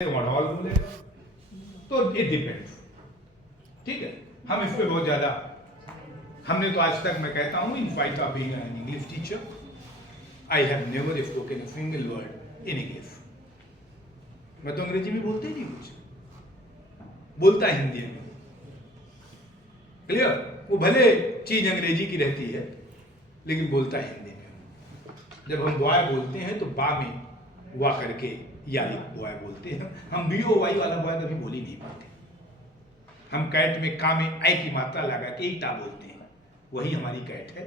Hall बोलेगा तो it depends. ठीक है, हम इस पे बहुत ज्यादा हमने तो आज तक मैं कहता हूं in fight of being an English teacher I have never spoken a single word in English. मैं तो अंग्रेजी में बोलते ही नहीं कुछ, बोलता हिंदी में। क्लियर? वो भले चीज अंग्रेजी की रहती है लेकिन बोलता हिंदी में। जब हम बॉय बोलते हैं तो बा में वाह करके या बॉय बोलते हैं। हम बी ओ वाई वाला बॉय कभी बोल ही नहीं पाते। हम कैट में का में आई की मात्रा लगा के ही टा बोलते हैं, वही हमारी कैट है।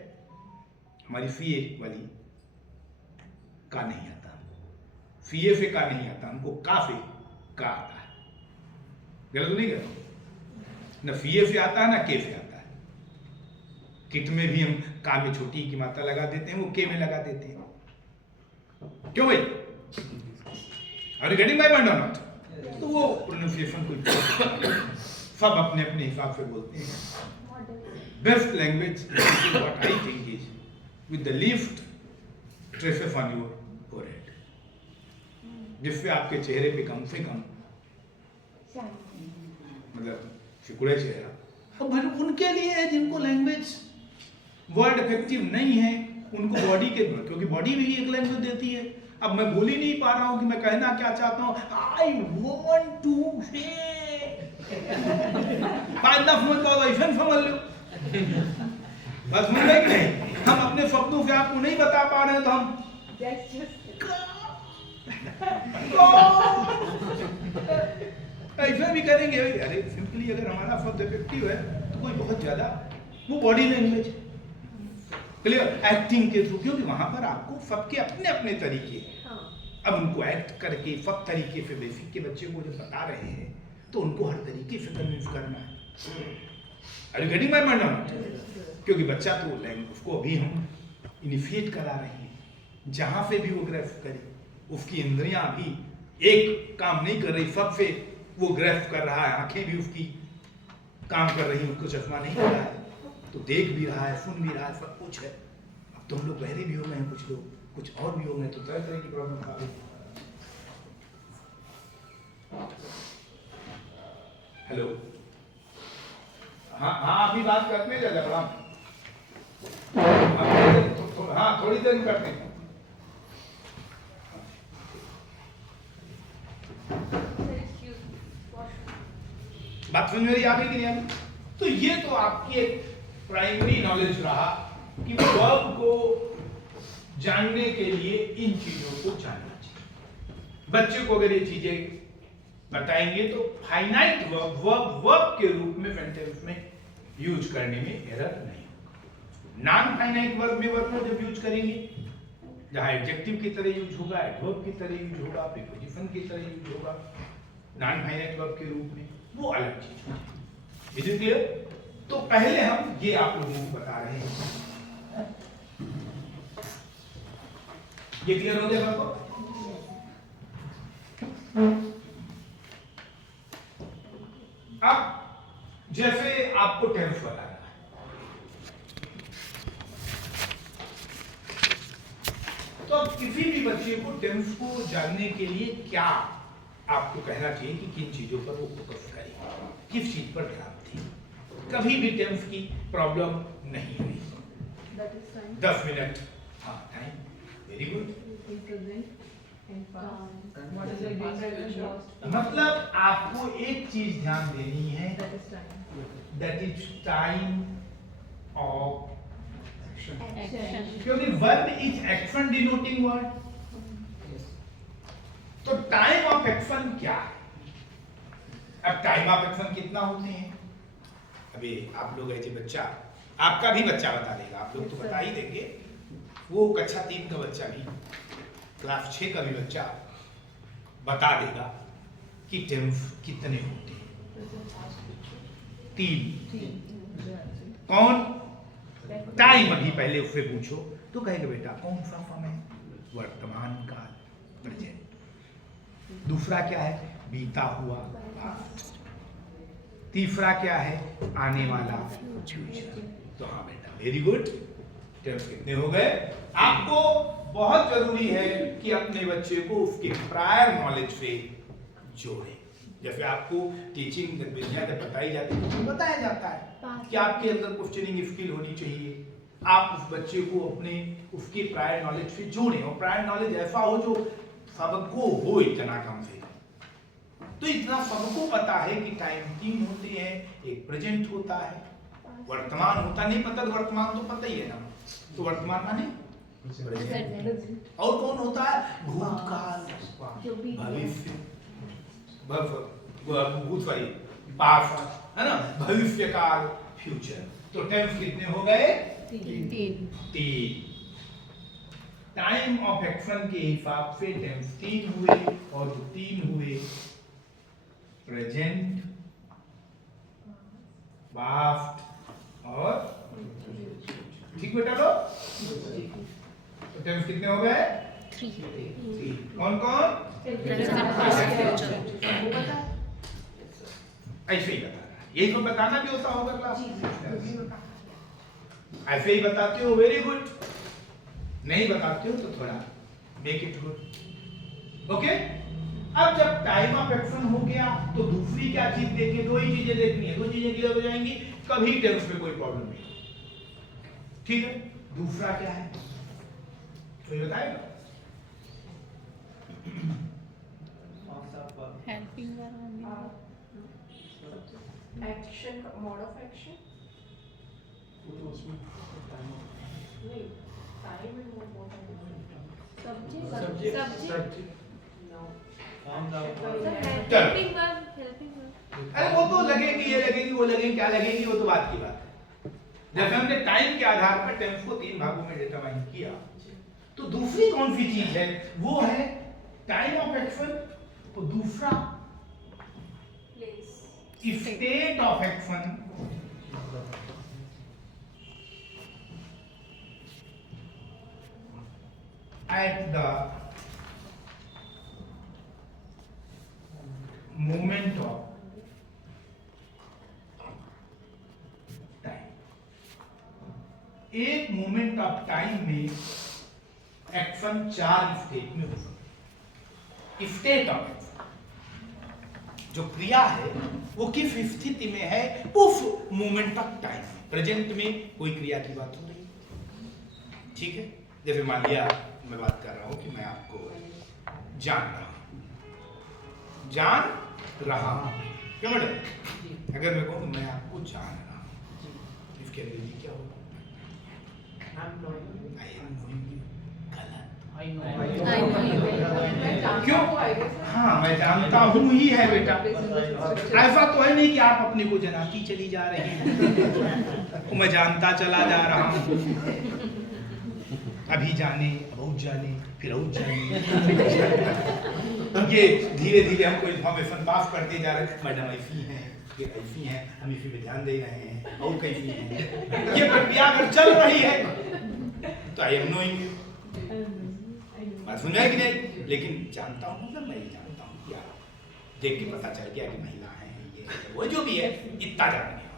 हमारी सी ए वाली का नहीं आता, सी ए से का नहीं आता, हमको का से का आता है। गलत नहीं करता, न सी ए से आता है ना के से आता है। किट में भी हम का में छोटी की मात्रा लगा देते हैं, वो के में लगा देते हैं। क्यों भाई? Are you getting my point or not? तो वो प्रोनाउंसिएशन को सब अपने अपने हिसाब से बोलते हैं। Best language what I think is with the least traces on your forehead, जिससे आपके चेहरे पे कम से कम मतलब सिकुड़े चेहरा। अब भाई उनके लिए है जिनको लैंग्वेज वर्ड इफेक्टिव नहीं है, उनको बॉडी के, क्योंकि बॉडी भी एक लैंग्वेज देती है। अब मैं बोल ही नहीं पा रहा हूं कि मैं कहना क्या चाहता हूं। आई वॉन्ट टू से समझ लो बस समझ गए कि नहीं? हम अपने शब्दों से आपको नहीं बता पा रहे हैं तो हम ऐसा भी करेंगे। अरे सिंपली अगर हमारा शब्द इफेक्टिव है तो कोई बहुत ज्यादा वो बॉडी लैंग्वेज है। क्लियर? एक्टिंग के थ्रू, क्योंकि वहां पर आपको सबके अपने अपने तरीके हैं। अब उनको एक्ट करके सब तरीके से बेसिक के बच्चे को जब बता रहे हैं तो उनको हर तरीके से कन्विंस करना है। Are you getting my point or not? क्योंकि बच्चा तो लैंग्वेज उसको अभी हम इनिशिएट करा रहे हैं, जहां से भी वो ग्रेस्प करे, उसकी इंद्रियां भी एक काम नहीं कर रही, सबसे वो ग्रेस्प कर रहा है। आंखें भी उसकी काम कर रही, उसको चश्मा नहीं कर रहा है तो देख भी रहा है, सुन भी रहा है, सब कुछ है। अब तो हम लोग बहरे भी हो गए हैं, कुछ लोग कुछ और भी हो गए, तो तरह तरह की प्रॉब्लम आ रही। हेलो, हाँ हाँ अभी बात करते हैं ज्यादा बड़ा, हाँ थोड़ी देर में करते हैं। बात समझ में आ गई कि नहीं आ गई? तो ये तो आपकी एक प्राइमरी नॉलेज रहा कि वर्ब को जानने के लिए इन चीजों को जानना चाहिए। बच्चे को अगर ये चीजें बताएंगे तो फाइनाइट वर्ब के रूप में सेंटेंस में यूज करने में एरर नहीं होगा। नॉन फाइनाइट वर्ब में वर्ब को जब यूज करेंगे, जहां एडजेक्टिव की तरह यूज होगा, एडवर्ब की तरह यूज होगा, प्रीपोजिशन की तरह यूज होगा, नॉन फाइनाइट वर्ब के रूप में, वो अलग चीज है। Is it clear? तो पहले हम ये आप लोगों को बता रहे हैं, ये क्लियर हो गया आपको? अब जैसे आपको टेंस बताना है, तो अब किसी भी बच्चे को टेंस को जानने के लिए क्या आपको कहना चाहिए कि किन चीजों पर वो फोकस करे, किस चीज पर ध्यान दें। कभी भी टेंस की प्रॉब्लम नहीं हुई। 10 मिनट, हाँ टाइम, वेरी गुड। मतलब आपको एक चीज ध्यान देनी है, that is time of action, क्योंकि verb is action denoting word. तो टाइम ऑफ एक्शन क्या है? अब टाइम ऑफ एक्शन कितना होते हैं? अभी आप लोग ऐसे बच्चा, आपका भी बच्चा बता देगा, आप लोग तो बता ही देंगे, वो कक्षा 3 का बच्चा भी, क्लास 6 का भी बच्चा बता देगा कि टेंस कितने होते हैं। 3। कौन? टाइम अभी पहले उससे पूछो तो कहेगा बेटा कौन सा समय? वर्तमान काल, प्रेजेंट। दूसरा क्या है? बीता हुआ पास्ट। तीसरा क्या है? आने वाला फ्यूचर। तो हाँ बेटा वेरी गुड। टेंस कितने हो गए? आपको बहुत जरूरी है कि अपने बच्चे को उसके प्रायर नॉलेज से जोड़े। जैसे आपको टीचिंग विद्या जब बताई जाती है तो बताया जाता है कि आपके अंदर क्वेश्चनिंग स्किल होनी चाहिए, आप उस बच्चे को अपने उसके प्रायर नॉलेज से जोड़ें, और प्रायर नॉलेज ऐसा हो जो सबको हो इतना कम से। तो इतना सबको पता है कि टाइम 3 होते हैं, एक प्रेजेंट होता है, वर्तमान होता नहीं पता, तो वर्तमान तो पता ही है ना, तो वर्तमान माने और कौन होता है, भूतकाल, भविष्य, भूत सॉरी पास्ट है ना, भविष्य काल, फ्यूचर। तो टेंस कितने हो गए, 3। टाइम ऑफ एक्शन के हिसाब से टेंस 3 हुए, और 3 हुए प्रेजेंट, पास्ट और ठीक बेटा लो। तो टेंस कितने हो गए, 3। कौन कौन, ऐसे ही बताना, यही तो बताना भी होता होगा क्लास में, ऐसे ही बताते हो वेरी गुड, नहीं बताते हो तो थोड़ा मेक इट गुड। ओके, अब जब टाइम ऑफ एक्शन हो गया तो दूसरी क्या चीज देखिए, 2 ही चीजें देखनी है, 2 चीजें क्लियर हो जाएंगी, कभी टेंस में कोई प्रॉब्लम नहीं। ठीक है, दूसरा क्या है कोई बताएगा, helping action, mode of action नहीं, time and mode of subject अरे वो तो लगेगी, ये लगेगी, वो लगेगी, क्या लगेगी, वो तो बात की बात है। जैसे हमने टाइम के आधार पर टेंस को 3 भागों में डिटरमाइन किया, तो दूसरी कौन सी चीज है, वो है टाइम ऑफ एक्शन, तो दूसरा state of action, at the moment of time. एक मोमेंट ऑफ टाइम में एक्शन 4 स्टेट में हो सकता है। स्टेट ऑफ एक्शन, जो क्रिया है वो किस स्थिति में है उस मोमेंट ऑफ टाइम। प्रेजेंट में कोई क्रिया की बात हो रही है, ठीक है। जैसे मान लिया मैं बात कर रहा हूं कि मैं आपको जान रहा हूं, क्या मैडम, अगर मैं कहूं मैं आपको जान रहा हूं, इसके अंग्रेजी क्या होगा, क्यों, हाँ मैं जानता हूँ ही है बेटा, ऐसा तो है नहीं कि आप अपने को जनाती चली जा रही हैं, मैं जानता चला जा रहा हूँ, अभी जाने, अब जाने, फिर जाने, ये धीरे धीरे हमको इन्फॉर्मेशन पास करते जा रहे हैं, मैडम ऐसी हैं, ये ऐसी हैं, हम इसी पे ध्यान दे रहे हैं, और कैसी हैं, ये प्रक्रिया अगर चल रही है तो आई एम नोइंग यू, बात समझ आएगी नहीं, लेकिन जानता हूँ मतलब मैं जानता हूँ क्या, देख के पता चल गया कि महिला है, ये वो जो भी है, इतना जान गया,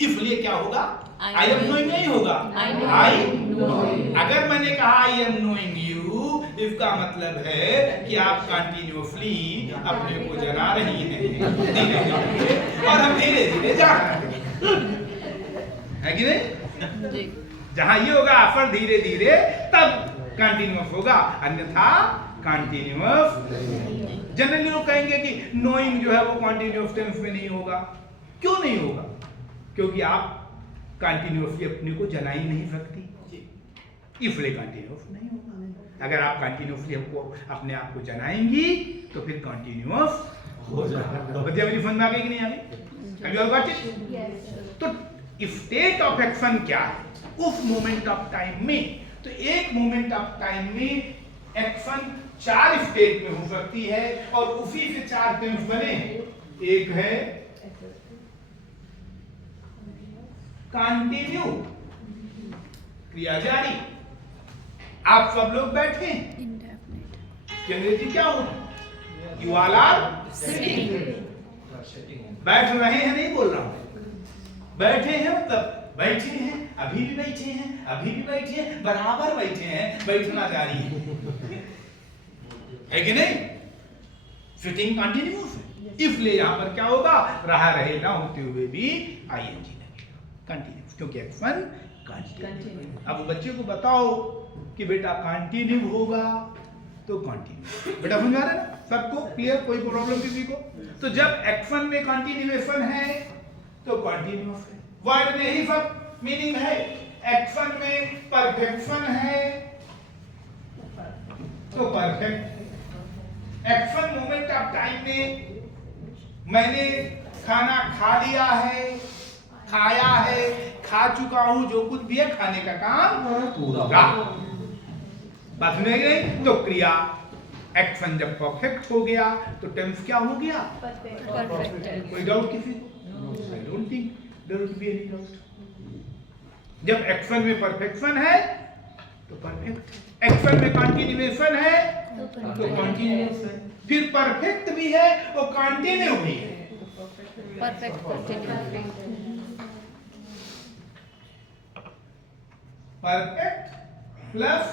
इसलिए क्या होगा, आई एम नोइंग नहीं होगा, आई नोइंग। अगर मैंने कहा आई एम नोइंग यू, इसका मतलब है कि आप कंटिन्यूअसली अपने को जना रही हैं, और हम धीरे धीरे जा रहे हैं, कि नहीं, जहां ये होगा आफर धीरे धीरे तब कंटिन्यूअस होगा, अन्यथा कंटिन्यूअस। जनरली लोग कहेंगे कि नोइंग जो है वो कंटिन्यूअस टेंस में नहीं होगा, क्यों नहीं होगा, क्योंकि आप कंटिन्यूअसली अपने को जना ही नहीं सकती, इसलिए कंटिन्यूअस नहीं होगा। अगर आप कंटिन्यूअसली हमको अपने आप को जनाएंगी तो फिर कंटिन्यूअस हो जाएगा। बच्चे मेरी समझ में आ गई कि नहीं आ गई? तो स्टेट ऑफ एक्शन क्या है उस मोमेंट ऑफ टाइम में, तो एक मोमेंट ऑफ टाइम में एक्शन 4 स्टेट में हो सकती है, और उसी से 4 टेंस बने हैं। एक है कंटिन्यू, क्रिया जारी, आप सब लोग बैठे हैं, अंग्रेजी क्या हो, यू ऑल आर बैठ रहे हैं, नहीं बोल रहा हूं, बैठे हैं मतलब बैठे हैं, अभी भी बैठे हैं, अभी भी बैठे हैं, बराबर बैठे हैं, बैठना जारी है कि नहीं। फिटिंग कंटिन्यूअस है, इसलिए यहाँ पर क्या होगा, रहा रहे ना होते हुए भी आईएनजी लगेगा, कंटिन्यूअस, क्योंकि एक्शन कंटिन्यू। अब बच्चे को बताओ कि बेटा कंटिन्यू होगा तो कंटिन्यू, बेटा समझ आ रहा है ना सबको, क्लियर, कोई प्रॉब्लम किसी को? तो जब एक्शन में कंटिन्यूएशन है तो कंटिन्यूअस है, वर्ड में ही सब मीनिंग है। एक्शन में परफेक्शन है तो perfect. Action moment of time में मैंने खाना खा लिया है, खाया है, खा चुका हूं, जो कुछ भी है खाने का काम पूरा, बात सुनेगी नहीं? तो क्रिया एक्शन जब परफेक्ट हो गया तो टेंस क्या हो गया, परफेक्ट। कोई डाउट किसी को? I don't think there will be any doubt. जब एक्शन में परफेक्शन है तो परफेक्ट, एक्शन में कंटिन्यूएशन है तो कंटिन्यूअस है, फिर परफेक्ट भी है और कंटिन्यू भी है। Perfect continue. Perfect plus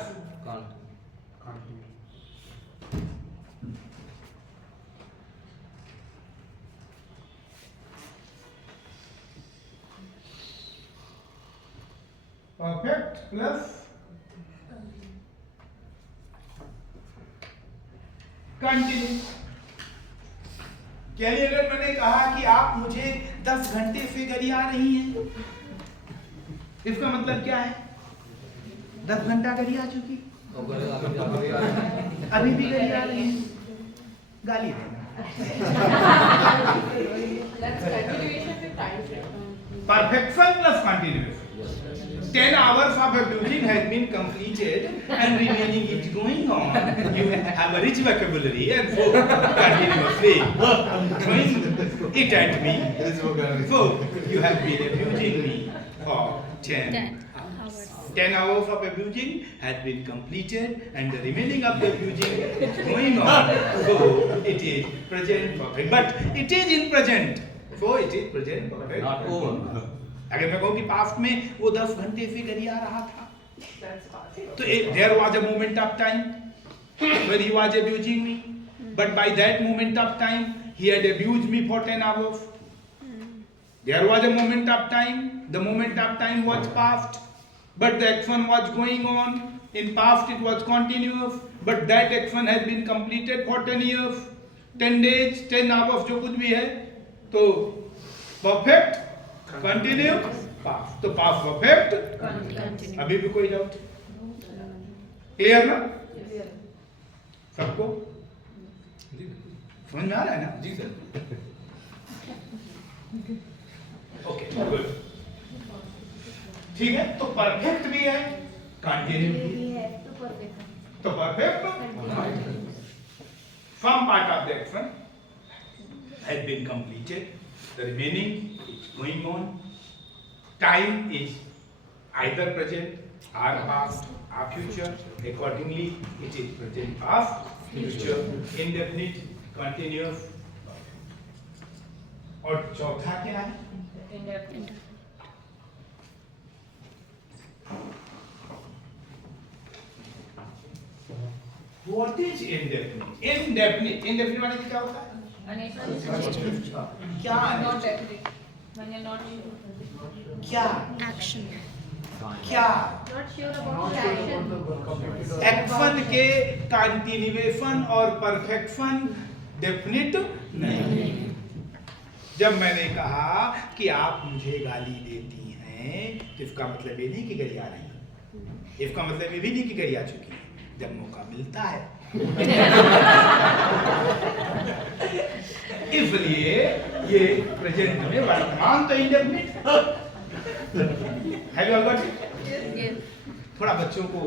perfect plus continue. यानी अगर मैंने कहा कि आप मुझे 10 घंटे से गरिया रही हैं, इसका मतलब क्या है, 10 घंटा गरिया चुकी, अभी भी गरिया रही हैं, गाली देना। Continuation with time frame. Perfection plus continuation. 10 hours of abusing has been completed and remaining is going on. You have a rich vocabulary and so continuously throwing it at me. So you have been abusing me for 10 hours. 10 hours of abusing has been completed and the remaining of the abusing is going on. So it is present perfect. But it is in present. So it is present perfect. Not over. अगर मैं कहूँ कि past में वो 10 घंटे से गरिया रहा था, That's past. तो there was a moment of time when he was abusing me, but by that moment of time he had abused me for 10 hours. There was a moment of time, the moment of time was past, but the action was going on. In past it was continuous, but that action has been completed for 10 years, 10 days, 10 hours, जो कुछ भी है, तो perfect, continue, past, तो past perfect, अभी भी कोई doubt? Clear ना सबको? समझ में आ रहा है ना? जी सर। ओके गुड, ठीक है। तो परफेक्ट भी है, कंटिन्यू भी है, तो perfect some part of the action has been completed, the remaining is going on, time is either present or past or future, accordingly it is present, past, future, indefinite, continuous। और चौथा क्या है? Indefinite. What is indefinite? Indefinite, indefinite माने क्या होता है? क्या Not definite. When you're not sure. क्या एक्शन। क्या Not sure about the action. Action के कंटिन्यूएशन और परफेक्शन डेफिनिट नहीं। जब मैंने कहा कि आप मुझे गाली देती हैं तो इसका मतलब ये नहीं कि गरिया रही हैं, इसका मतलब ये भी नहीं कि गरिया चुकी हैं, जब मौका मिलता है। इसलिए ये प्रेजेंट में वर्तमान तो इंडेफिनिट है। You all got it? थोड़ा बच्चों को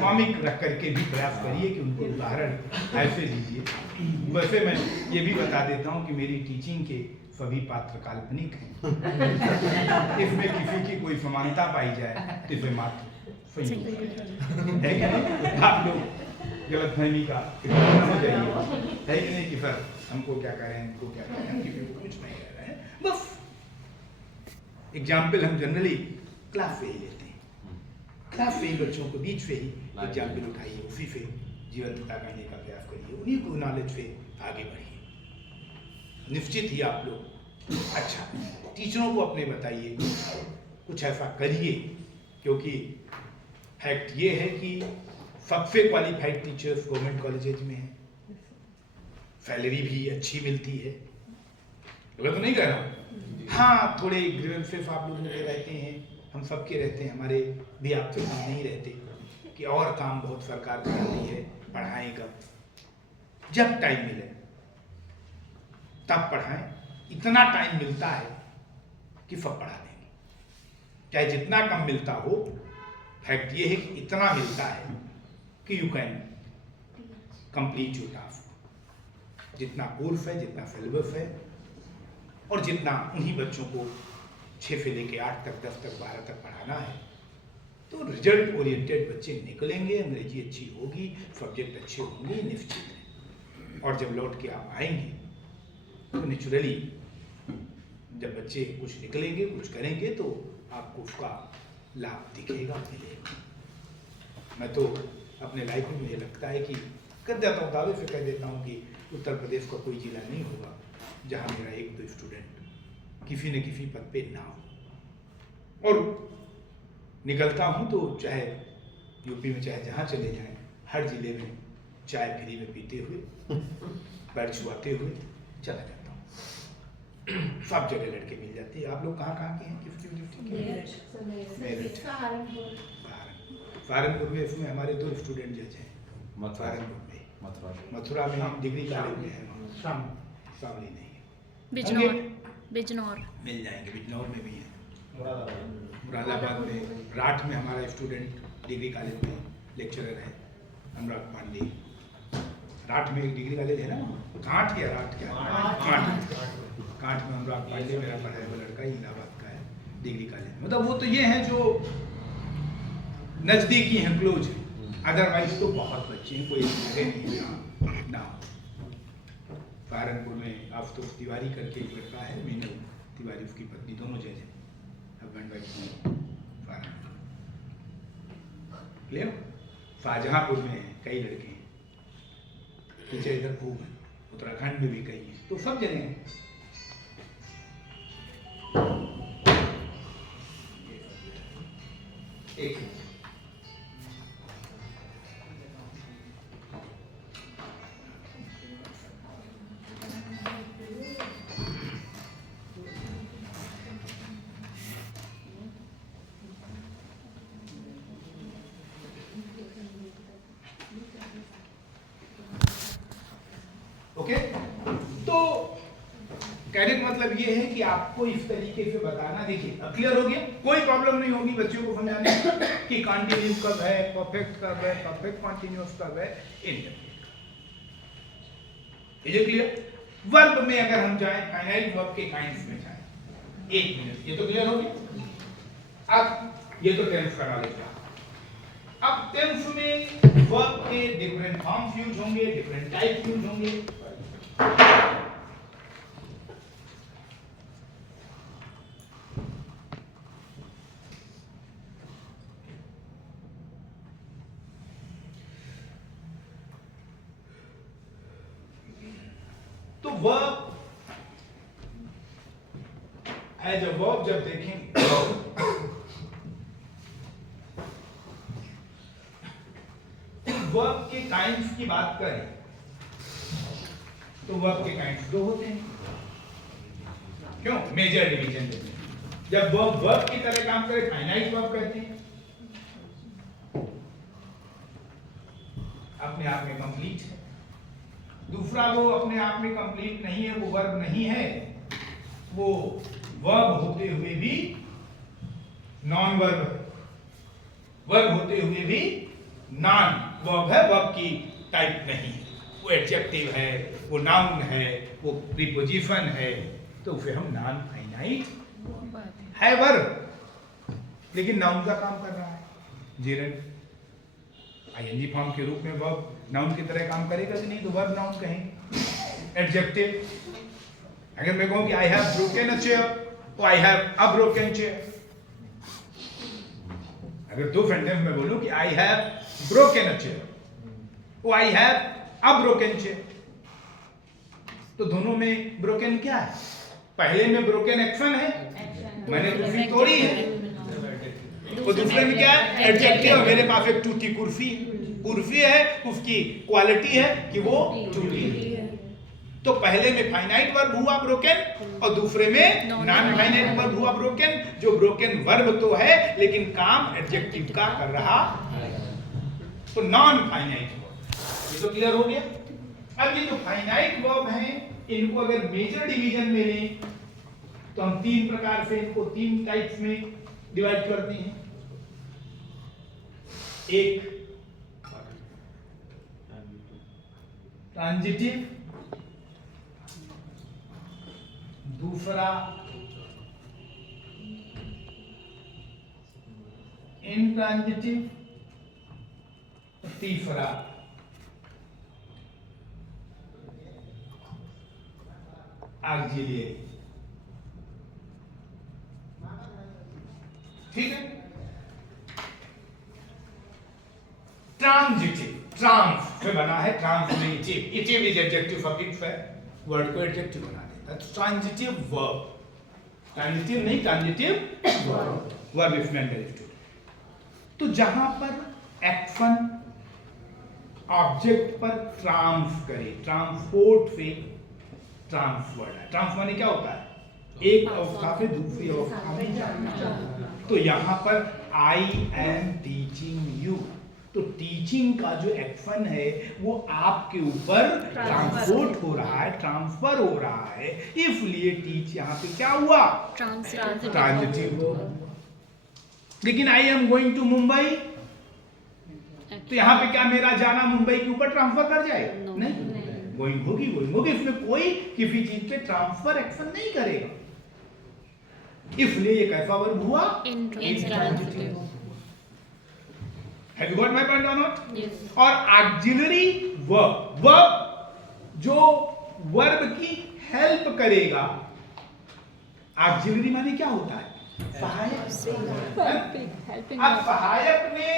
कॉमिक रख करके भी प्रयास करिए कि उनको उदाहरण ऐसे दीजिए। वैसे मैं ये भी बता देता हूँ कि मेरी टीचिंग के सभी पात्र काल्पनिक हैं। इसमें किसी की कोई समानता पाई जाए तो इसे मात्र सही है कि नहीं? आप लोग गलतफहमी का हो जाइए, है कि नहीं कि सर हमको क्या करें, हमको क्या करें, हम किसी को कुछ नहीं कह रहे हैं। बस एग्जाम्पल हम जनरली क्लास से ही लेते हैं, क्लास से ही बच्चों को बीच से ही एग्जाम्पल उठाइए, उसी से जीवंतता कहने का प्रयास करिए, उन्हीं को नॉलेज पे आगे बढ़िए। निश्चित ही आप लोग अच्छा टीचरों को अपने बताइए, कुछ ऐसा करिए, क्योंकि फैक्ट ये है कि सबसे क्वालिफाइड टीचर्स गवर्नमेंट कॉलेजेज में हैं, सैलरी भी अच्छी मिलती है, गलत तो नहीं कह रहा हूँ। हाँ, थोड़े ग्रीवेंसेस आप लोगों के रहते हैं, हम सबके रहते हैं, हमारे भी आपसे कम नहीं रहते कि और काम बहुत सरकार कराती है, पढ़ाएं कब, जब टाइम मिले तब पढ़ाएं। इतना टाइम मिलता है कि सब पढ़ा देंगे, चाहे जितना कम मिलता हो। फैक्ट ये है कि इतना मिलता है कि you can complete your task. जितना कोर्स है, जितना सिलेबस है, और जितना उन्हीं बच्चों को 6 से लेके 8 तक, 10 तक, 12 तक पढ़ाना है, तो रिजल्ट ओरिएंटेड बच्चे निकलेंगे, अंग्रेजी अच्छी होगी, सब्जेक्ट अच्छे होंगे, निश्चित है। और जब लौट के आप आएंगे तो नेचुरली जब बच्चे कुछ निकलेंगे, कुछ करेंगे, तो आपको उसका लाभ दिखेगा, मिलेगा। मैं तो अपने लाइफ में मुझे लगता है कि कर देता हूँ, दावे से कह देता हूँ कि उत्तर प्रदेश का कोई जिला नहीं होगा जहाँ मेरा एक दो स्टूडेंट किसी न किसी पद पे ना हो। और निकलता हूँ तो चाहे यूपी में, चाहे जहाँ चले जाएं, हर जिले में चाय फ्री में पीते हुए, पैर छुआते हुए चला जाता हूँ। सब जगह लड़के मिल जाते हैं। आप लोग कहाँ के हैं, किस डिस्ट्रिक्ट के? मेरठ। सहारनपुर में इसमें हमारे 2 स्टूडेंट जज हैं, सहारनपुर में, मथुरा में डिग्री कॉलेज में है, शामली नहीं है, बिजनौर मिल जाएंगे, बिजनौर में भी है, मुरादाबाद में, राठ में हमारा स्टूडेंट डिग्री कॉलेज में लेक्चरर है, अनुराग पांडे। राठ में एक डिग्री कॉलेज है ना, कांठ क्या, राठ क्या, कांठ में अनुराग पांडे मेरा पढ़ाया हुआ लड़का इलाहाबाद का है, डिग्री कॉलेज। मतलब वो तो ये हैं जो नजदीकी हैं, क्लोज हैं, अदरवाइज तो बहुत बच्चे हैं, कोई लगे नहीं ना। सहारनपुर में आशुतोष तिवारी करके एक लड़का है, मीनल तिवारी उसकी पत्नी, दोनों जज हैं, husband wife Saharanpur. Clear? Shahjahanpur में कई लड़के हैं, पीछे इधर खूब हैं, उत्तराखंड में भी कई हैं, तो सब जगह हैं। एक ओके, तो कहने का मतलब ये है कि आपको इस तरीके से बताना। देखिए अब क्लियर हो गया, कोई प्रॉब्लम नहीं होगी बच्चों को समझाने कि कॉन्टिन्यूस कब है, परफेक्ट कब है, परफेक्ट कॉन्टिन्यूस कब है, इंडेफिनिट। ये क्लियर? वर्ब में अगर हम जाएं, फाइनाइट वर्ब के काइंड्स में जाएं, 1 मिनट, ये तो क्लियर हो गया। अब ये तो टेंस का नॉलेज था। अब टेंस में वर्ब के डिफरेंट फॉर्म्स यूज होंगे, डिफरेंट टाइप यूज होंगे। तो वर्ब एज अ वर्ब जब देखेंगे वर्ब के काइंड्स की बात करें तो वर्ब के काइंड्स 2 होते हैं। क्यों? मेजर डिवीजन देते हैं। जब वर्ब वर्ब की तरह काम करे फाइनाइट वर्ब कहते हैं, अपने आप में कंप्लीट है। दूसरा वो अपने आप में कंप्लीट नहीं है, वो वर्ब नहीं है, वो वर्ब होते हुए भी नॉन वर्ब है, वर्ब होते हुए भी नॉन वर्ब है, वर्ब की टाइप नहीं है, वो एडजेक्टिव है, वो नाउन है, वो प्रीपोजिशन है, तो उसे हम नॉन फाइनाइट है वर्ब, लेकिन नाउन का काम कर रहा है। जेरेंट आईएनजी फॉर्म के रूप में वर्ब नाउन की तरह काम करेगा कि नहीं, तो वर्ब नाउन कहेंगे। एडजेक्टिव, अगर मैं कहूं कि I have broken a chair, तो I have a broken chair. अगर 2 सेंटेंस में बोलूं कि I have broken a chair, ओ I have a broken chair. तो दोनों में ब्रोकन क्या है? पहले में ब्रोकन एक्शन है, मैंने कुर्सी तोड़ी है, और दूसरे में क्या है? एडजेक्टिव। मेरे पास एक टूटी कुर्सी है, उसकी क्वालिटी है कि वो टूटी है। तो पहले में फाइनाइट वर्ब हुआ ब्रोकन, और दूसरे में नॉन फाइनाइट वर्ब हुआ ब्रोकन। जो ब्रोकन वर्ब तो है लेकिन काम एडजेक्टिव का कर रहा है, तो नॉन फाइनाइट वर्ब। ये तो क्लियर हो गया। अब ये जो फाइनाइट वर्ब हैं, इनको अगर मेजर डिवीजन में लें तो हम तीन प्रकार से इनको तीन टाइप्स में डिवाइड करते हैं। एक ट्रांजिटिव, दूसरा इंट्रांजिटिव, तीसरा ऑक्सिलियरी। ठीक है। ट्रांजिटिव, ट्रांस से बना है, ट्रांसलेटिव, इटिव इज एडजेक्टिव सफिक्स है, वर्ड को एडजेक्टिव बना देता है। ट्रांजिटिव वर्ब, ट्रांजिटिव नहीं, ट्रांजिटिव वर्ब इसमें अंडरस्टूड। तो जहां पर एक्शन ऑब्जेक्ट पर ट्रांस करे, ट्रांसपोर्ट से ट्रांसफर है। ट्रांस माने क्या होता है? एक अवस्था से दूसरी अवस्था में जाना। तो यहाँ पर आई एम टीचिंग यू, तो टीचिंग का जो एक्शन है वो आपके ऊपर ट्रांसपोर्ट हो रहा है, ट्रांसफर हो रहा है, इसलिए टीच यहाँ पे क्या हुआ? ट्रांजिटिव। लेकिन I am going to Mumbai, तो यहाँ पे क्या मेरा जाना मुंबई के ऊपर ट्रांसफर कर जाए? नहीं, गोइंग होगी, इसमें कोई किसी चीज पे ट्रांसफर एक्शन नहीं करेगा, इसलिए ये कैसा वर्ब हुआ? Intransitive. Have you got my point or not? Yes. और ऑक्सिलरी वर्ब, वर्ब जो वर्ब की हेल्प करेगा। ऑक्सिलरी माने क्या होता है? सहायक। अब सहायक में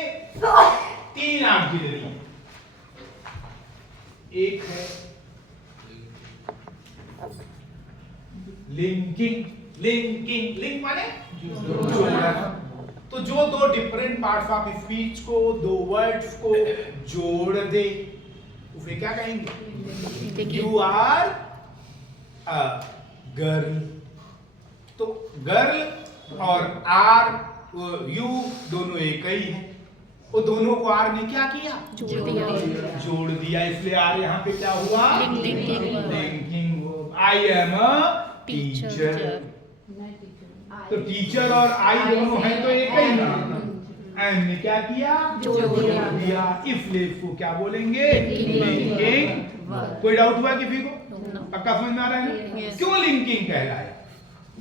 तीन ऑक्सिलरी, एक है लिंकिंग, लिंक माने जोड़ना। तो जो दो डिफरेंट पार्ट्स ऑफ स्पीच को, दो वर्ड्स को जोड़ दे, उसे क्या कहेंगे? You are a girl. तो गर्ल और आर, यू दोनों एक ही है, वो दोनों को आर ने क्या किया? जोड़ दिया, इसलिए आर यहाँ पे क्या हुआ? Linking. I am a teacher, तो टीचर और आई दोनों हैं तो एक ही ना, एम ने क्या किया? जोड़ दिया, इसलिए इसको क्या बोलेंगे? लिंकिंग। कोई डाउट हुआ किसी को? पक्का समझ में आ रहा है? क्यों लिंकिंग कहलाया?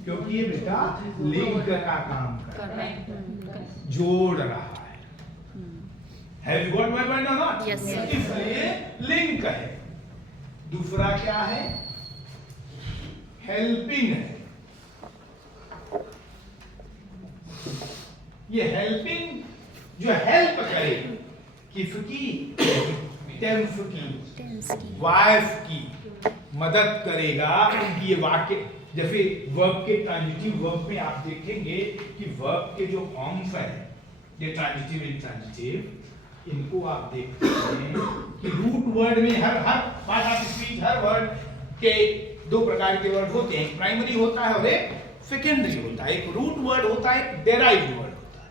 क्योंकि ये बेटा लिंक का काम कर रहा है, जोड़ रहा है। Have you got my point or not? Yes, sir. इसलिए लिंक है। दूसरा क्या है? हेल्पिंग है। ये हेल्पिंग जो हेल्प करे किसकी? टेंस की, वाइफ की मदद करेगा। ये वाक्य जैसे वर्ब के ट्रांजिटिव वर्ब में आप देखेंगे कि वर्ब के जो फॉर्म्स हैं, ये ट्रांजिटिव, इंट्रांजिटिव, इनको आप देखते हैं कि रूट वर्ड में हर पार्ट ऑफ स्पीच, हर वर्ड के दो प्रकार के वर्ड होते हैं, प्राइमरी होता है और एक सेकेंडरी होता है। एक रूट वर्ड होता है, एक डेराइव्ड वर्ड होता है।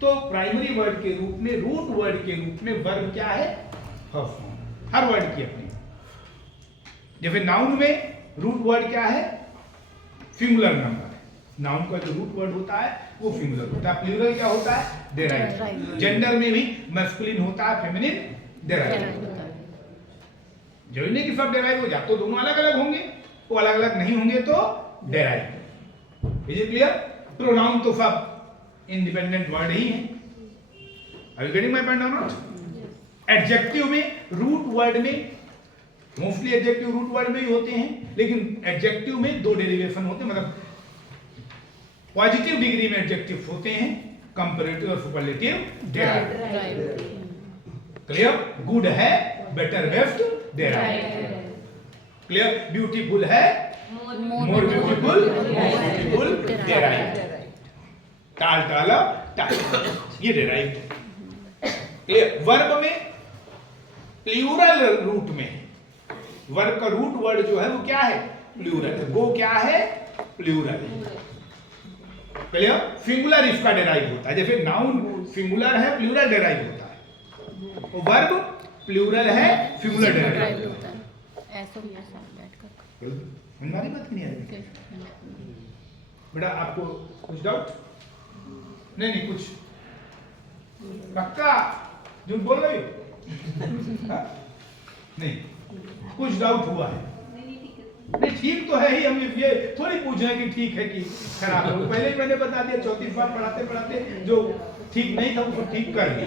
तो प्राइमरी वर्ड के रूप में, रूट वर्ड के रूप में वर्ब क्या है? फर्स्ट फॉर्म, हर वर्ड की अपनी। जैसे नाउन में रूट वर्ड क्या है? सिंगुलर नंबर है। नाउन का जो रूट वर्ड होता है वो सिंगुलर होता है। प्लूरल क्या होता है? डेराइव्ड। जेंडर में भी मैस्कुलिन होता है, फेमिनिन डेराइव्ड। जो नहीं कि सब डेराइव हो जाए, तो दोनों अलग अलग होंगे, वो अलग अलग नहीं होंगे तो derive. Is it clear? Pronoun तो सब इंडिपेंडेंट वर्ड ही हैं। Are you getting my point or not? Adjective में, रूट वर्ड में, मोस्टली एडजेक्टिव रूट वर्ड में ही होते हैं, लेकिन एडजेक्टिव में दो डेरिवेशन होते हैं, मतलब पॉजिटिव डिग्री में एडजेक्टिव होते हैं, कंपैरेटिव और सुपरलेटिव डेराइव। क्लियर? गुड है better weft derived. Clear? Beautiful है मोर ब्यूटीफुल डेराइव्ड। टाल टाला टाल, ये डेराइव्ड है। क्लियर? वर्ब में प्लूरल रूट में है। वर्ब का रूट वर्ड जो है वो क्या है? प्लूरल। वो क्या है? प्लूरल। क्लियर? सिंगुलर इसका डेराइव होता है, जैसे नाउन सिंगुलर है, प्लूरल डेराइव होता है। वर्ब प्लूरल है, सिंगुलर डेराइव होता है। ऐसा भी ऐसा बैठकर हमारी बात नहीं आ रही बेटा? आपको कुछ डाउट? नहीं कुछ पक्का जो बोल रही हो? हाँ? नहीं कुछ डाउट हुआ है? नहीं ठीक तो है ही, हम ये थोड़ी पूछ रहे हैं कि ठीक है कि खराब है। पहले ही मैंने बता दिया, 34 बार पढ़ाते पढ़ाते जो ठीक नहीं था उसको ठीक कर दिया।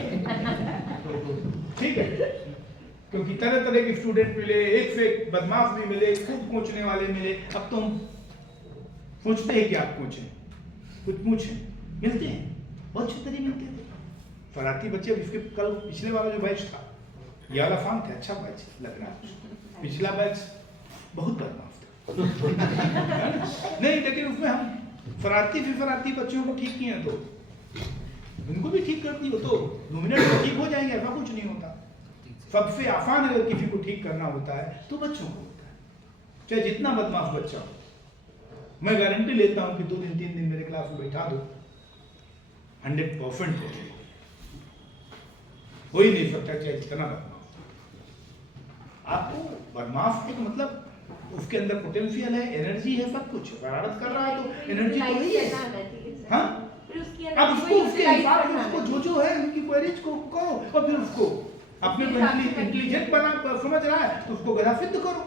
ठीक है, क्योंकि तरह तरह के स्टूडेंट मिले, एक से एक बदमाश भी मिले, खूब पूछने वाले मिले। अब तुम पूछते हैं कि आप पूछें, कुछ पूछें, मिलते हैं, बहुत अच्छे तरीके मिलते थे फराती बच्चे। इसके कल पिछले वाला जो बैच था, ये वाला फॉर्म था, अच्छा बैच लग रहा है। पिछला बैच बहुत बदमाश था नहीं, लेकिन उसमें हम फराती बच्चों को ठीक किए तो उनको भी ठीक करती हो तो 2 मिनट में ठीक हो जाएंगे, ऐसा कुछ नहीं होता। सबसे आसान अगर किसी को ठीक करना होता है तो बच्चों को होता है, चाहे जितना बदमाश बच्चा हो। मैं गारंटी लेता हूं कि 2 दिन 3 दिन मेरे क्लास में बैठा दो, 100% हो ही नहीं सकता चाहे जितना बदमाश। आपको बदमाश है तो मतलब उसके अंदर पोटेंशियल है, एनर्जी है, सब कुछ शरारत कर रहा है तो एनर्जी तो ही है। हाँ, अब उसको उसके हिसाब से उसको जो है उनकी क्वेरीज को करो और फिर उसको अपने को इंटेलिजेंट बना समझ रहा है तो उसको गधा सिद्ध करो,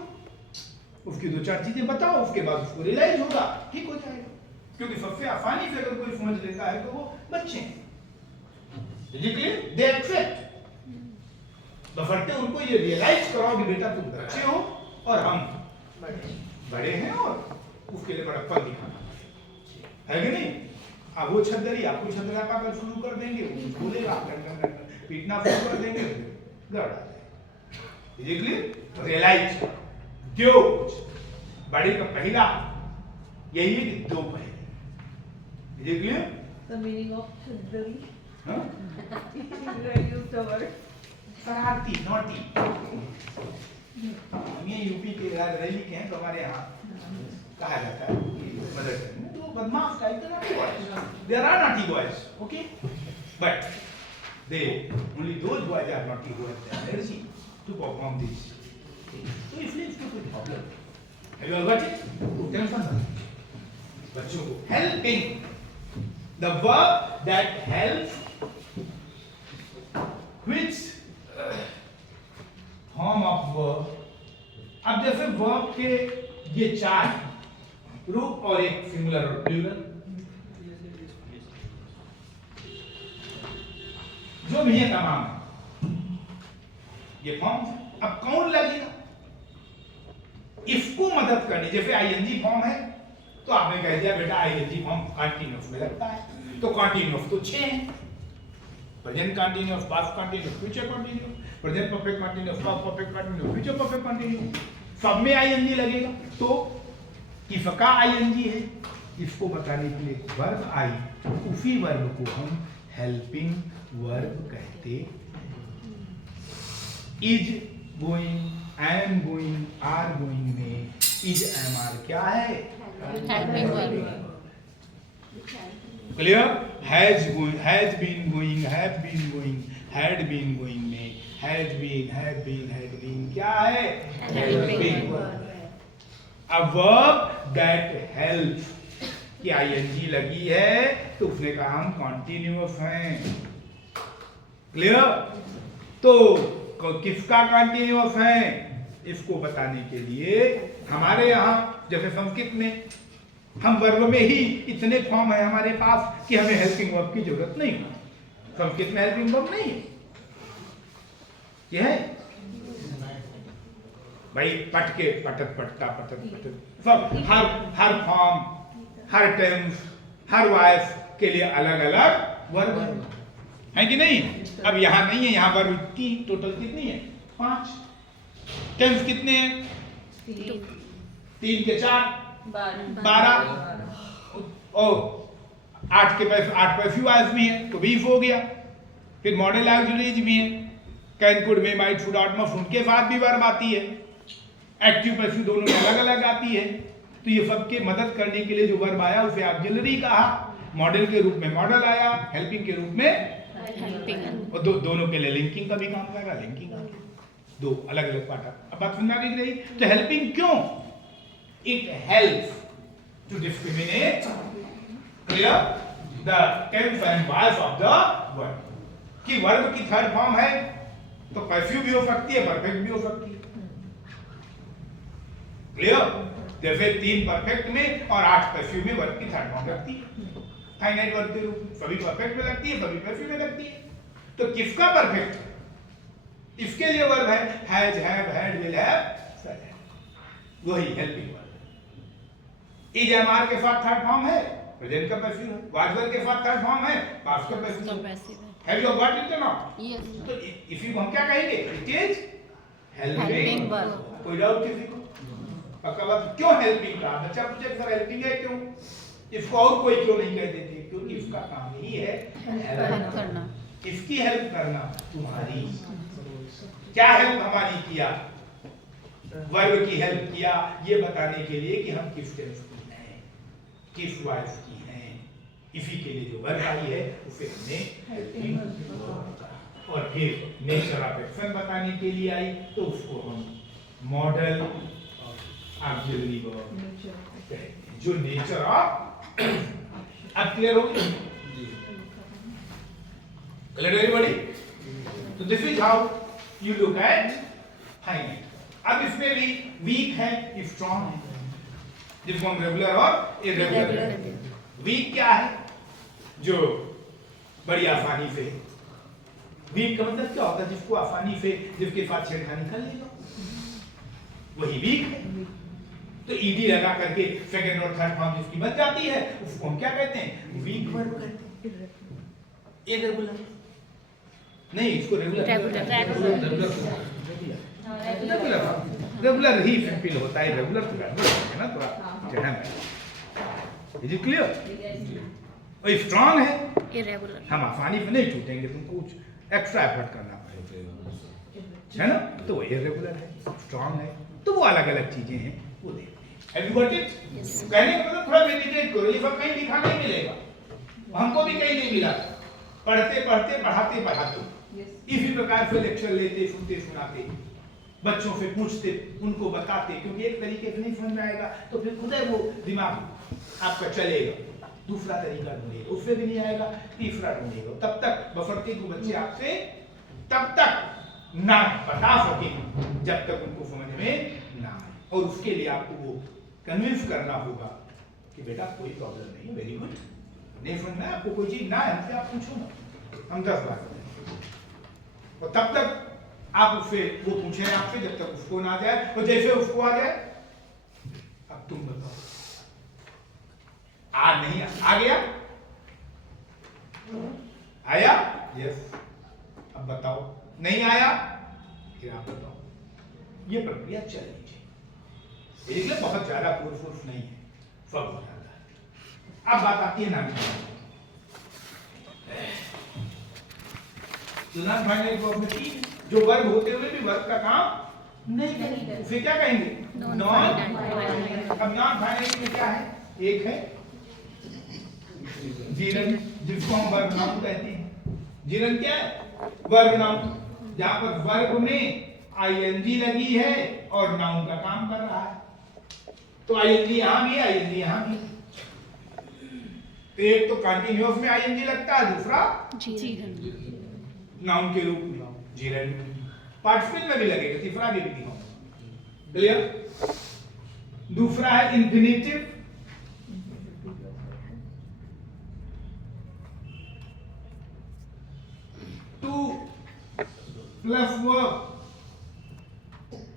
उसकी 2-4 चीजें बताओ, उसके बाद उसको रियलाइज होगा, ठीक हो जाएगा। क्योंकि सबसे आसानी से अगर कोई समझ लेता है तो वो बच्चे हैं, दे एक्सेप्ट। बफरते उनको ये रियलाइज कराओ कि बेटा तुम बच्चे हो और हम बड़े हैं और उसके लिए बड़प्पन दिखाना है कि नहीं। अब वो छदरी आपको छदरा पाकर शुरू कर देंगे, वो बोलेगा पीटना शुरू कर देंगे, गड़ आ जाएगा। रियलाइज क्यों? बड़े का पहला यही है कि 2 पहले। The meaning of छदरी? हाँ? Use the word. शरारती, नॉटी। हम ये यूपी के रैली के हैं तो हमारे यहाँ कहा जाता है मदर टंग में तो बदमाश का इतना naughty boys, there are naughty boys, okay, but they only those boys are naughty who have the energy to perform this. तो इसलिए इसको कोई प्रॉब्लम है। Have you got it? तो टेंशन मत, बच्चों को helping the verb that helps which form of verb. अब जैसे वर्ब के ये 4 रूप और एक सिंगुलर और प्लूरल जो भी है तमाम ये फॉर्म। अब कौन लगेगा इसको मदद करनी? जैसे आईएनजी फॉर्म है तो आपने कह दिया बेटा आईएनजी फॉर्म कंटीन्यूअस में लगता है, तो कंटीन्यूअस तो 6 है, present continuous, past continuous, future continuous, present perfect continuous, past perfect continuous, future perfect continuous, सब में आईएनजी लगेगा। तो किसका आईएनजी है इसको बताने के लिए वर्ब आई, उसी वर्ब को हम हेल्पिंग वर्ब कहते हैं। Is going, am going, are going में इज एम आर क्या है? Helping verb. Clear? Has going, has been going, have been going, had been going में has been, have been, had been क्या है? Helping verb. A verb that helps की ING लगी है तो उसने कहा हम कॉन्टिन्यूअस हैं। क्लियर? तो किसका कॉन्टिन्यूअस है इसको बताने के लिए हमारे यहाँ जैसे संस्कृत में हम वर्ब में ही इतने फॉर्म है हमारे पास कि हमें हेल्पिंग वर्ब की जरूरत नहीं। संस्कृत में हेल्पिंग वर्ब नहीं है, यह है भाई पट के पटत पटता पटत पटत सब हर फॉर्म, हर टेंस, हर वॉइस के लिए अलग अलग वर्ब है कि नहीं? अब यहाँ नहीं है, यहाँ वर्ब की टोटल कितनी है? 5। टेंस कितने हैं? 3 के 4 12 और 8 परफ्यूम आवर्स भी है तो 20 हो गया। फिर मॉडल ऑक्सिलरीज भी है, can, could, may, might, should, ought, must, उनके बाद भी वर्ब आती है। एक्टिव पैसिव दोनों में अलग अलग आती है। तो ये सबके मदद करने के लिए जो वर्ब आया उसे ऑक्सिलरी कहा, मॉडल के रूप में मॉडल आया, हेल्पिंग के रूप में हेल्पिंग। और दोनों के लिए लिंकिंग का भी काम करेगा, लिंकिंग आ गया। दो अलग अलग पार्ट। अब बात समझ में रही। तो हेल्पिंग क्यों? It helps to discriminate clear the tense and voice of the verb. कि वर्ब की थर्ड फॉर्म है तो पैसिव भी हो सकती है, परफेक्ट भी हो सकती है। क्लियर? जैसे 3 परफेक्ट में और 8 पैसिव में वर्ब की थर्ड फॉर्म लगती है फाइनाइट वर्ब के रूप में। सभी परफेक्ट में लगती है, सभी पैसिव में लगती है। तो किसका परफेक्ट? इसके लिए वर्ब है has, have, had, will have, shall have. वही हेल्पिंग वर्ब। इज एमआर के साथ थर्ड फॉर्म है, प्रेजेंट का पैसिव है। वाज वर के साथ थर्ड फॉर्म है, पास्ट का पैसिव है। Have you got it not? Yes. तो इसी को हम क्या कहेंगे? It is helping helping verb. कोई डाउट किसी को? पक्का बात। क्यों हेल्पिंग कहा? बच्चा पूछे सर हेल्पिंग है क्यों? इसको और कोई क्यों नहीं कह देते? क्योंकि इसका काम ही है हेल्प करना। इसकी हेल्प करना। तुम्हारी क्या हेल्प हमारी किया? वर्ब की हेल्प किया ये बताने के लिए कि हम किस टेंस की हैं, किस वॉइस की हैं। इसी के लिए जो वर्ब आई है उसे हमने हेल्पिंग और फिर नेचर ऑफ एक्शन बताने के लिए आई तो उसको हम मॉडल ऑक्सिलरी वर्ब कहते हैं, जो नेचर ऑफ। अब क्लियर हो गया? Clear everybody? तो this is how you look at finite. अब इसमें भी वीक है, स्ट्रॉन्ग है, जिसको हम रेगुलर और इरेगुलर। वीक क्या है? जो बड़ी आसानी से। वीक का मतलब क्या होता है? जिसको आसानी से, जिसके साथ छेड़खानी कर ले लो, वही वीक है। तो ईडी लगा करके सेकंड और थर्ड फॉर्म जिसकी बन जाती है उसको हम क्या कहते हैं? वीक वर्ब कहते हैं। इरेगुलर नहीं, इसको रेगुलर रेगुलर ही फील होता है। रेगुलर तो है ना, थोड़ा जहन है। Is it clear? और स्ट्रांग है, इरेगुलर। हम आसानी से नहीं छूटेंगे, तुमको कुछ एक्स्ट्रा एफर्ट करना पड़ेगा, है ना? तो वो इरेगुलर है, स्ट्रांग है, तो वो अलग अलग चीजें हैं, वो देखते हैं। Have you got it? कहने का मतलब थोड़ा मेडिटेट करो, ये सब कहीं लिखा नहीं मिलेगा, हमको भी कहीं नहीं मिला। पढ़ते पढ़ते, पढ़ाते पढ़ाते, इसी प्रकार से लेक्चर लेते, सुनते सुनाते, बच्चों से पूछते, उनको बताते, क्योंकि एक तरीके से नहीं समझ आएगा तो फिर खुद वो दिमाग आपका चलेगा, दूसरा तरीका ढूंढेगा, उससे भी नहीं आएगा, तीसरा ढूंढेगा। तब तक बफरते को बच्चे आपसे तब तक ना बता सके जब तक उनको समझ में ना आए। और उसके लिए आपको वो कन्विंस करना होगा कि बेटा कोई प्रॉब्लम नहीं, वेरी गुड, नहीं समझना है आपको कोई चीज ना है हमसे आप पूछो ना, हम 10 बार और तब तक आप उससे वो पूछे आपसे जब तक उसको ना आ जाए, और जैसे उसको आ जाए अब तुम बताओ आ नहीं आ गया, आया यस, अब बताओ नहीं आया फिर आप बताओ। ये प्रक्रिया चल रही है, इसलिए बहुत ज्यादा फोर्स नहीं है, सब हो जाता है। अब बात आती है नाम की। नॉन फाइनाइट वर्ब में तीन जो वर्ब होते हुए भी वर्ब का काम नहीं करेंगे, उसे क्या कहेंगे? Non finite. अब नॉन फाइनाइट में क्या है? एक है जीरन, जिसको हम वर्ब नाउन कहते हैं। जीरन क्या है? वर्ब नाउन, जहां पर वर्ब में आईएनजी लगी है और नाउन का काम कर रहा है। तो आईएनजी यहां भी है, आईएनजी यहां भी। एक तो कंटिन्यूअस में आईएनजी लगता है, दूसरा जीरन नाउन के रूप में जीरन, पार्टिसिपल में भी लगेगा, तीसरा भी दिखाऊं। क्लियर? दूसरा है इंफिनिटिव, टू प्लस वर्ब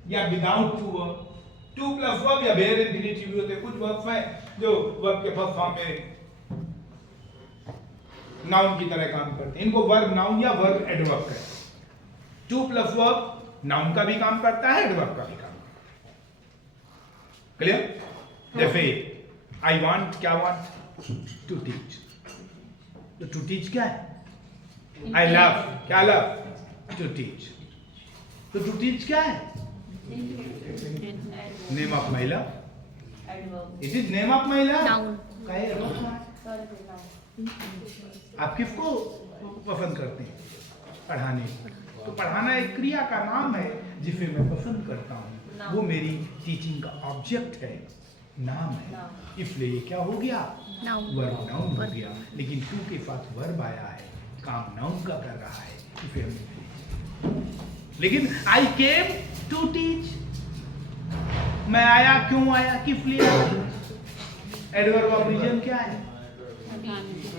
या without to verb. To plus verb या वेयर इंफिनिटिव भी होते हैं। कुछ वर्ब है जो वर्ब के फर्स्ट फॉर्म में नाउन की तरह काम करते हैं, इनको वर्ब नाउन या वर्ब एडवर्ब कहते हैं। टू प्लस वर्ब नाउन का भी काम करता है, एडवर्ब का भी काम करता है। क्लियर? जैसे आई वांट, क्या वांट? To teach. तो टू टीच क्या है? आई लव, क्या लव? To teach. तो टू टीच क्या है? नेम ऑफ महिला। इट इज नेम ऑफ महिला। नाउन। आप किसको पसंद करते हैं? पढ़ाने। तो पढ़ाना एक क्रिया का नाम है जिसे मैं पसंद करता हूँ, वो मेरी टीचिंग का ऑब्जेक्ट है, नाम है। इसलिए ये क्या हो गया? नाउन। वर्ब नाउन हो गया। लेकिन टू के साथ वर्ब आया है, काम नाउन का कर रहा है, इसे हम। लेकिन आई केम टू टीच, मैं आया, क्यों आया, किस लिए आया? एडवर्ब ऑफ रीजन क्या है?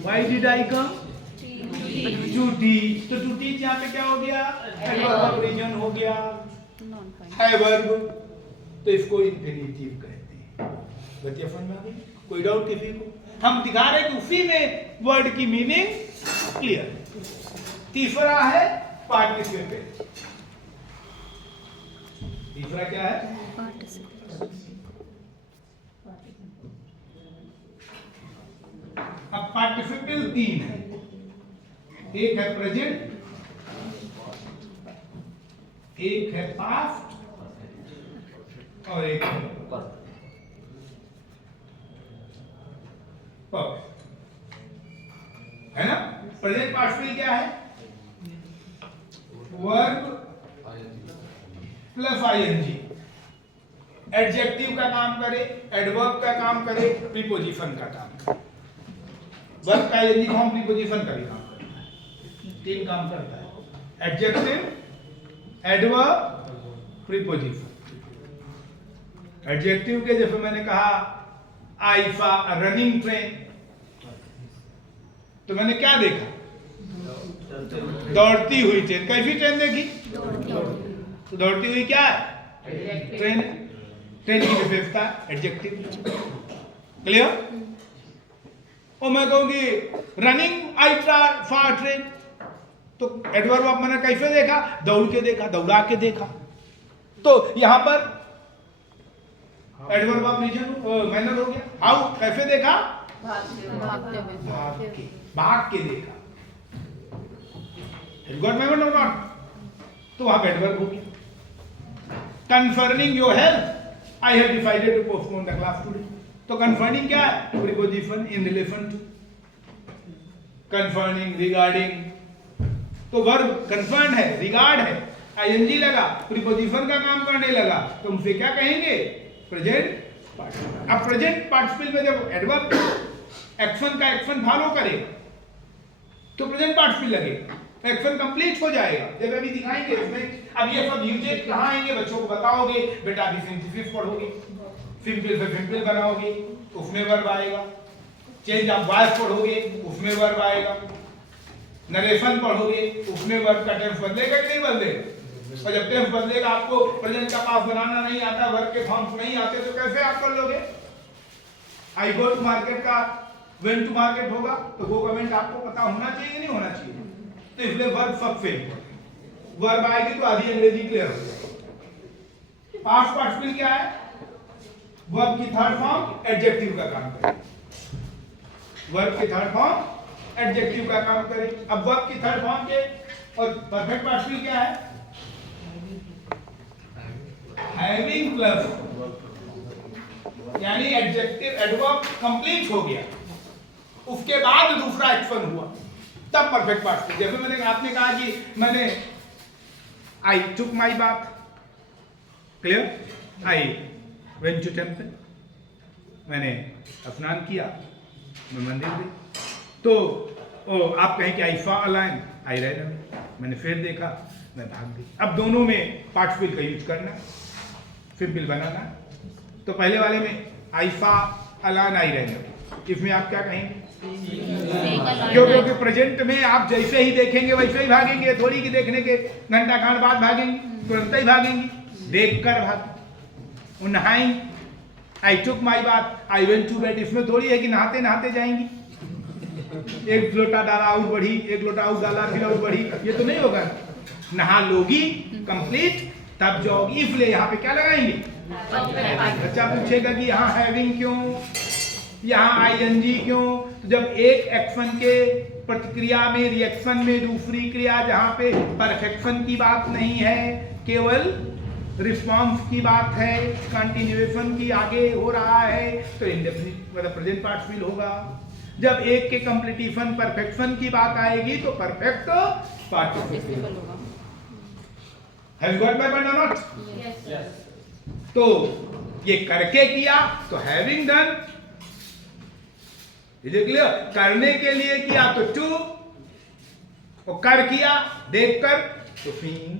Why did I come? To teach. तो to teach यहाँ पे क्या हो गया? एडवर्ब ऑफ रीजन हो गया, है वर्ब। तो इसको इंफिनिटिव कहते हैं। बच्चे समझ में आ गई? कोई डाउट किसी को? हम दिखा रहे हैं कि उसी में वर्ड की मीनिंग क्लियर। तीसरा है पार्टिसिपेट। तीसरा क्या है? अब पार्टिसिपल तीन है, एक है प्रेजेंट, एक है पास्ट और एक है परफेक्ट, है ना? प्रेजेंट पार्टिसिपल क्या है? वर्ब प्लस आईएनजी, एडजेक्टिव का काम करे, एडवर्ब का काम करे, प्रीपोजिशन का काम करे। वर्ब का आईएनजी फॉर्म प्रीपोजिशन का भी काम करता है, तीन काम करता है, एडजेक्टिव, एडवर्ब, प्रीपोजिशन। एडजेक्टिव के जैसे मैंने कहा I saw a running train, तो मैंने क्या देखा? दौड़ती हुई ट्रेन। कैसी ट्रेन देखी? तो दौड़ती हुई क्या है? ट्रेन। ट्रेन की विशेषता एडजेक्टिव। क्लियर? और मैं कहूंगी running I saw a train, तो एडवर्ब ऑफ मैंने कैसे देखा? दौड़ के देखा, दौड़ा के देखा। तो यहां पर एडवर्ब ऑफ रीजन मैनर हो गया। हाउ, कैसे देखा? भाग के देखा। Got my point or not? तो वहां पे एडवर्ब हो गया। Concerning your health I have decided to postpone the class today, तो कंसर्निंग क्या है? Preposition in relation to. Concerning, regarding, तो वर्ब कंसर्न है, रिगार्ड है, आईएनजी लगा, प्रीपोजिशन का काम करने लगा, तो उसे क्या कहेंगे? Present participle. अब प्रेजेंट पार्टिसिपल में जब एडवर्ब एक्शन का एक्शन फॉलो करे तो प्रेजेंट पार्टिसिपल लगेगा, एक्शन कंप्लीट हो जाएगा। जब अभी दिखाएंगे इसमें, अब ये सब यूजेज कहाँ आएंगे? बच्चों को बताओगे, बेटा अभी सिंथेसिस पढ़ोगे, सिंपल से सिंपल बनाओगे, उसमें वर्ब आएगा। चेंज ऑफ वॉइस पढ़ोगे, उसमें वर्ब आएगा। नरेशन पढ़ोगे, उसमें वर्ब का टेंस बदलेगा कि नहीं बदलेगा? और जब टेंस बदलेगा, आपको प्रेजेंट का पास बनाना नहीं आता, वर्ब के फॉर्म्स नहीं आते, तो कैसे आप कर लोगे? आई गो टू मार्केट का वेन टू मार्केट होगा तो वो कमेंट आपको पता होना चाहिए कि नहीं होना चाहिए? तो इसलिए वर्ब सबसे इंपॉर्टेंट। वर्ब आएगी तो आधी अंग्रेजी क्लियर हो जाएगी। पास्ट पार्टिसिपल क्या है? वर्ब की थर्ड फॉर्म एडजेक्टिव का काम करे। वर्ब की थर्ड फॉर्म एडजेक्टिव का काम करे। अब वर्ब की थर्ड फॉर्म के और परफेक्ट पार्टिसिपल क्या है? हैविंग प्लस, यानी एडजेक्टिव एडवर्ब कंप्लीट हो गया, उसके बाद दूसरा एक्शन हुआ, तब परफेक्ट पार्टिसिपल। जैसे मैंने आपने कहा कि मैंने I took my bath, clear? I went to temple, मैंने स्नान किया, मैं मंदिर गई। तो आप कहें कि आई सॉ अ लायन, आई रैन, मैंने फिर देखा, मैं भाग गई। अब दोनों में पार्टिसिपल का यूज करना, सिंपल बनाना। तो पहले वाले में आई सॉ अ लायन, आई रैन, इसमें आप क्या कहेंगे? क्योंकि प्रेजेंट में आप जैसे ही देखेंगे वैसे ही भागेंगे, थोड़ी की देखने के घंटा खान बाद भागेंगे, तुरंत ही भागेंगे, देखकर भाग। नहाएंगे, I took my bath, I went to bed, इसमें थोड़ी है कि नहाते नहाते जाएंगी, एक लोटा डाला और बढ़ी, एक लोटा और डाला फिर और बढ़ी, ये तो नहीं होगा। नहा लोगी, कंप्लीट तब जॉब इफ ले यहाँ पे क्या लगाएंगे? बच्चा पूछेगा कि यहाँ हैविंग क्यों, यहाँ आईएनजी क्यों? तो जब एक एक्शन के प्रतिक्रिया में, रिएक्शन में दूसरी क्रिया जहाँ पे परफेक्शन की बात नहीं है, केवल रिस्पॉन्स की बात है, कंटिन्यूएशन की आगे हो रहा है, तो इंडेफिनिट मतलब प्रेजेंट पार्टिसिपल होगा। जब एक के कंप्लीटिशन परफेक्शन की बात आएगी तो परफेक्ट पार्टिसिपल होगा। Have you got my point or not? Yes. तो ये करके किया तो हैविंग डन, क्लियर? करने के लिए किया तो टू, और कर किया देख कर तो seeing.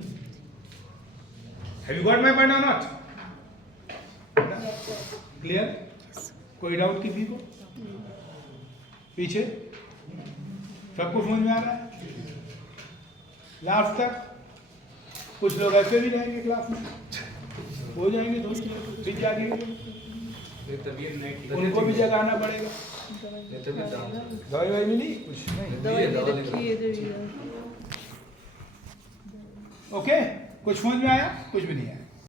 Have you got my point or not? Clear? कोई डाउट किसी को? पीछे सबको समझ में आ रहा है लास्ट तक? कुछ लोग ऐसे भी रहेंगे क्लास में, हो जाएंगे दोस्त, फिर जागेंगे, उनको भी जगाना पड़ेगा। दवाई वाई मिली? कुछ नहीं। ओके, कुछ समझ में आया? कुछ भी नहीं आया?